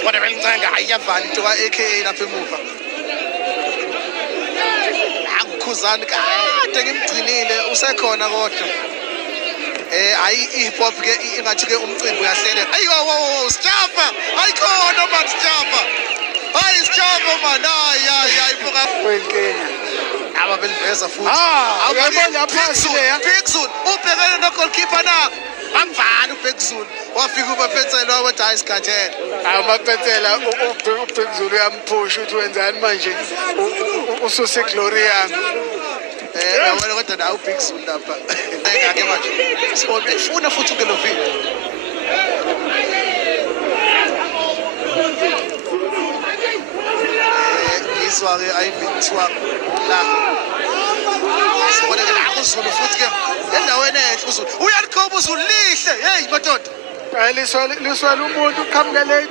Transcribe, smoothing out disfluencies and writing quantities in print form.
sibone belincenga hayi yavala into ka-AKA lapha emuva. Khuzani kade ngimgcinile usekhona kodwa hayi i-hip hop ke ingathi ke umcimbi uyahleleka. Ayi Sijapa ayikhona man Sijapa. Hayi Sijapa man hayi buka kwenkinga aba beliveza futhi. Uyabona phansi leya Bigzulu ubhekene no goalkeeper na bamvala uBigzulu wafika uMapetsela wathi hayi sikhathele. Amapetsela uBigzulu uyamphusha uthi wenzani manje ususe glory yami. Yabona kodwa nawe uBigzulu lapha ngake manje sibona ufuna futhi ukelovini izwa-ke ayivithiwa la sibona ke la uZulu futhi ke endaweni enhle uZulu uyalikhomba uZulu lihle hey madoda Liswela umuntu uqhamuke late